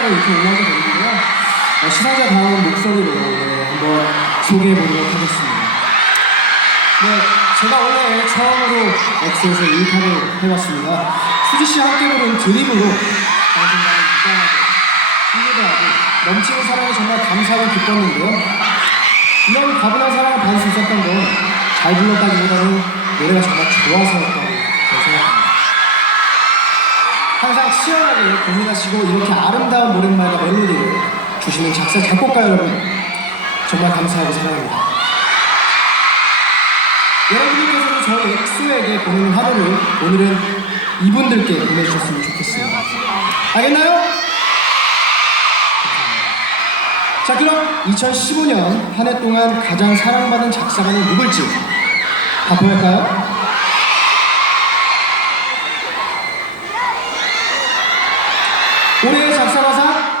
만에 이렇게 올라오게 되는데요. 어, 시상자 다운 목소리로 네, 한번 소개해 보도록 하겠습니다. 네, 제가 원래 처음으로 엑스에서 1타를 해봤습니다. 수지 씨와 함께 부른 드림으로 당신과는 무관하게 힘들어하고 넘치는 사랑에 정말 감사하고 기뻤는데요. 이런 가분한 사랑을 받을 수 있었던 건 잘 불렀다기보다는 노래가 정말 좋아서였다 치열하게 고민하시고 이렇게 아름다운 노랫말과 멜로디를 주시는 작사 작곡가 여러분 정말 감사하고 사랑합니다. 여러분들께서도 저희 엑소에게 보내는 하루를 오늘은 이분들께 보내주셨으면 좋겠습니다. 알겠나요? 자 그럼 2015년 한 해 동안 가장 사랑받은 작사가는 누굴지 발표할까요? 올해의 작사가상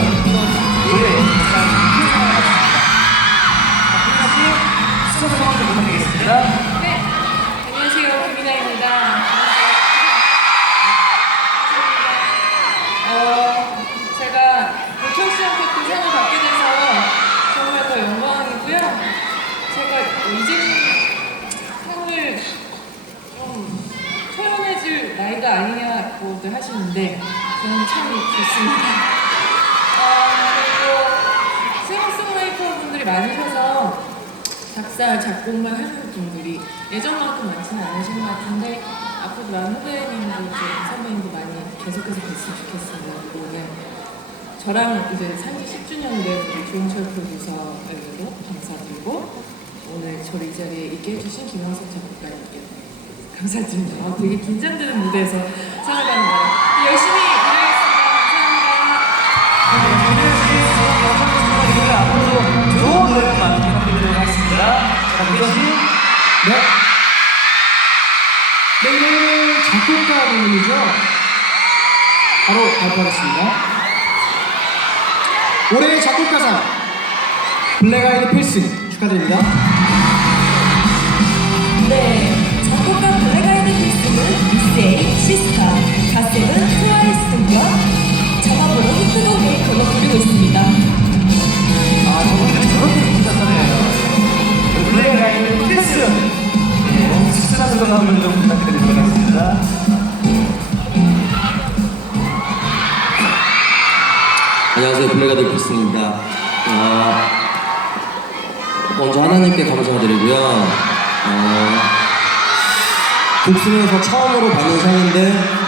아니냐고들 하시는데 저는 참 좋습니다. 어, 싱어송라이터 분들이 많으셔서 작사, 작곡만 하시는 분들이 예전만큼 많지는 않으신 것 같은데 앞으로 많은 후배님도 좀 선배님도 많이 계속해서 뵀으면 좋겠습니다. 그리고 오늘 저랑 이제 산지 10주년 된 우리 조용철 프로듀서에게도 감사드리고 오늘 저를 이 자리에 있게 해주신 김광석 작곡가님께 감사드립니다. 아, 되게 긴장되는 무대에서 받는 거예요. 열심히 일하겠습니다. 감사합니다. 앞으로도 좋은 노래만 부탁드리도록 하겠습니다. 자, 그것이 네. 네, 이번에는 작곡가 부분이죠. 바로 발표하겠습니다. 올해의 작곡가상 블랙아이드 필승 축하드립니다. 시스타, 가세븐, 트와이스 등과 작업으로 히트곡 메이커로 부르고 있습니다. 아, 저분들 저렇게 부탁하네요. 블랙 아이드 필스. 네, 식사하는 거 한번 좀 부탁드리도록 하겠습니다. 안녕하세요 블랙아드 필승입니다 어, 먼저 하나님께 감사드리고요 어, 복수에서 처음으로 받는 상인데